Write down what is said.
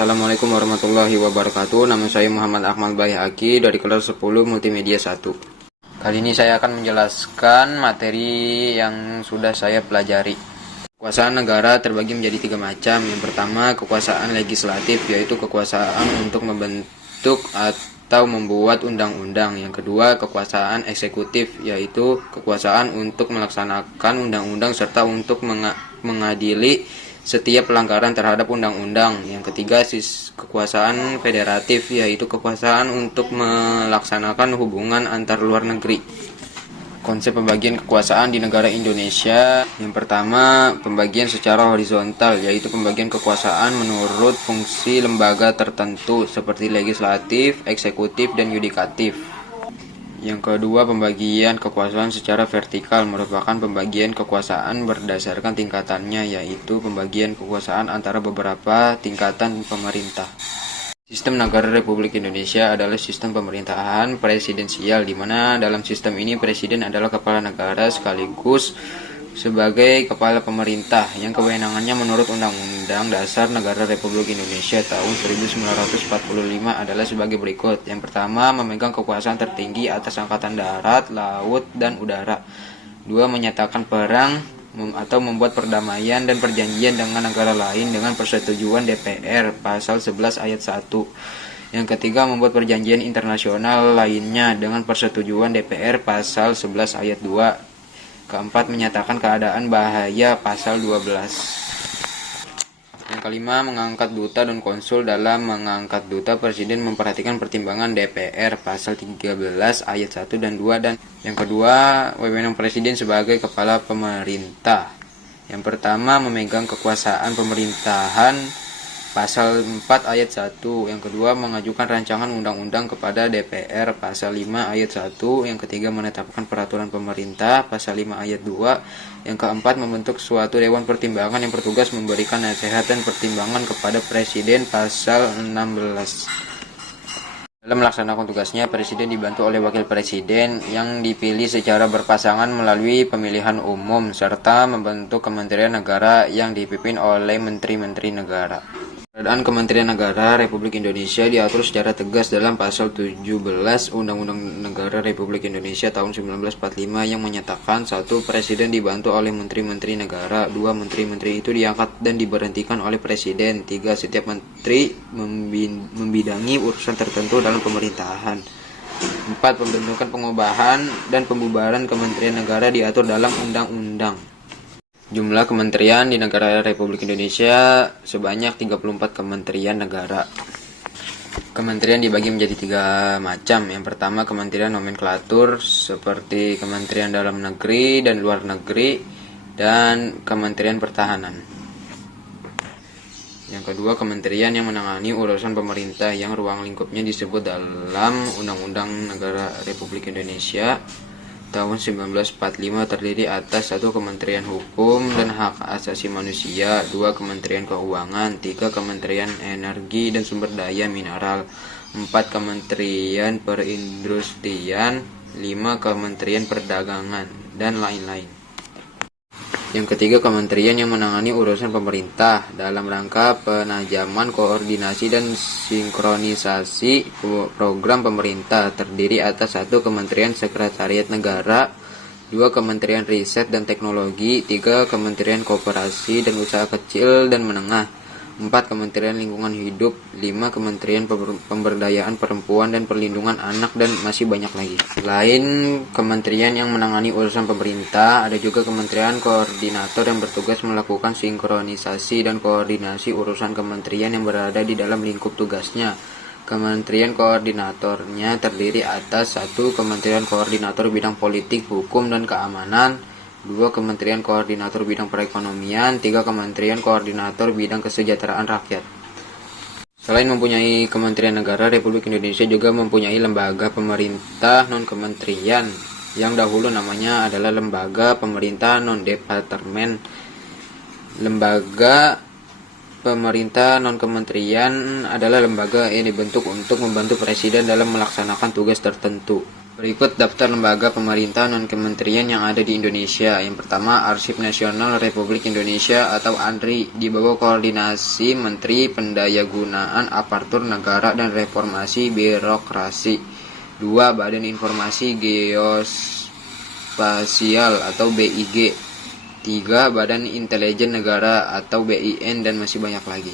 Assalamualaikum warahmatullahi wabarakatuh. Nama saya Muhammad Akmal Bayhaqi dari kelas 10 Multimedia 1. Kali ini saya akan menjelaskan materi yang sudah saya pelajari. Kekuasaan negara terbagi menjadi 3 macam. Yang pertama, kekuasaan legislatif, yaitu kekuasaan untuk membentuk atau membuat undang-undang. Yang kedua, kekuasaan eksekutif, yaitu kekuasaan untuk melaksanakan undang-undang serta untuk mengadili setiap pelanggaran terhadap undang-undang. Yang ketiga, kekuasaan federatif, yaitu kekuasaan untuk melaksanakan hubungan antar luar negeri. Konsep pembagian kekuasaan di negara Indonesia. Yang pertama, pembagian secara horizontal, yaitu pembagian kekuasaan menurut fungsi lembaga tertentu seperti legislatif, eksekutif, dan yudikatif. Yang kedua, pembagian kekuasaan secara vertikal merupakan pembagian kekuasaan berdasarkan tingkatannya, yaitu pembagian kekuasaan antara beberapa tingkatan pemerintah. Sistem negara Republik Indonesia adalah sistem pemerintahan presidensial, di mana dalam sistem ini presiden adalah kepala negara sekaligus sebagai kepala pemerintah yang kewenangannya menurut Undang-Undang Dasar Negara Republik Indonesia tahun 1945 adalah sebagai berikut. Yang pertama, memegang kekuasaan tertinggi atas angkatan darat, laut, dan udara. 2. Menyatakan perang atau membuat perdamaian dan perjanjian dengan negara lain dengan persetujuan DPR pasal 11 ayat 1. Yang ketiga, membuat perjanjian internasional lainnya dengan persetujuan DPR pasal 11 ayat 2. Keempat, menyatakan keadaan bahaya pasal 12. Yang kelima, mengangkat duta dan konsul. Dalam mengangkat duta, presiden memperhatikan pertimbangan DPR pasal 13 ayat 1 dan 2. Dan yang kedua, wewenang presiden sebagai kepala pemerintah. Yang pertama, memegang kekuasaan pemerintahan pasal 4 ayat 1. Yang kedua, mengajukan rancangan undang-undang kepada DPR pasal 5 ayat 1. Yang ketiga, menetapkan peraturan pemerintah pasal 5 ayat 2. Yang keempat, membentuk suatu dewan pertimbangan yang bertugas memberikan nasihat dan pertimbangan kepada presiden pasal 16. Dalam melaksanakan tugasnya, presiden dibantu oleh wakil presiden yang dipilih secara berpasangan melalui pemilihan umum, serta membentuk kementerian negara yang dipimpin oleh menteri-menteri negara. Keberadaan Kementerian Negara Republik Indonesia diatur secara tegas dalam pasal 17 Undang-Undang Negara Republik Indonesia tahun 1945 yang menyatakan: 1. Presiden dibantu oleh menteri-menteri negara. 2. Menteri-menteri itu diangkat dan diberhentikan oleh presiden. 3. Setiap menteri membidangi urusan tertentu dalam pemerintahan. 4. Pembentukan, pengubahan, dan pembubaran kementerian negara diatur dalam undang-undang. Jumlah kementerian di negara Republik Indonesia sebanyak 34 kementerian negara. Kementerian dibagi menjadi 3 macam. Yang pertama, kementerian nomenklatur seperti Kementerian Dalam Negeri dan Luar Negeri dan Kementerian Pertahanan. Yang kedua, kementerian yang menangani urusan pemerintah yang ruang lingkupnya disebut dalam Undang-Undang Negara Republik Indonesia tahun 1945 terdiri atas 1. Kementerian Hukum dan Hak Asasi Manusia, 2. Kementerian Keuangan, 3. Kementerian Energi dan Sumber Daya Mineral, 4. Kementerian Perindustrian, 5. Kementerian Perdagangan, dan lain-lain. Yang ketiga, kementerian yang menangani urusan pemerintah dalam rangka penajaman koordinasi dan sinkronisasi program pemerintah terdiri atas 1. Kementerian Sekretariat Negara, 2. Kementerian Riset dan Teknologi, 3. Kementerian Koperasi dan Usaha Kecil dan Menengah, 4. Kementerian Lingkungan Hidup, 5. Kementerian Pemberdayaan Perempuan dan Perlindungan Anak, dan masih banyak lagi. Selain kementerian yang menangani urusan pemerintah, ada juga kementerian koordinator yang bertugas melakukan sinkronisasi dan koordinasi urusan kementerian yang berada di dalam lingkup tugasnya. Kementerian koordinatornya terdiri atas 1. Kementerian Koordinator Bidang Politik, Hukum, dan Keamanan, 2. Kementerian Koordinator Bidang Perekonomian, 3. Kementerian Koordinator Bidang Kesejahteraan Rakyat. Selain mempunyai Kementerian Negara, Republik Indonesia juga mempunyai lembaga pemerintah non-kementerian yang dahulu namanya adalah Lembaga Pemerintah Non-Departemen. Lembaga pemerintah non-kementerian adalah lembaga yang dibentuk untuk membantu presiden dalam melaksanakan tugas tertentu. Berikut daftar lembaga pemerintah non-kementerian yang ada di Indonesia. Yang pertama, Arsip Nasional Republik Indonesia atau ANRI, di bawah koordinasi Menteri Pendayagunaan Aparatur Negara dan Reformasi Birokrasi. 2. Badan Informasi Geospasial atau BIG. 3. Badan Intelijen Negara atau BIN, dan masih banyak lagi.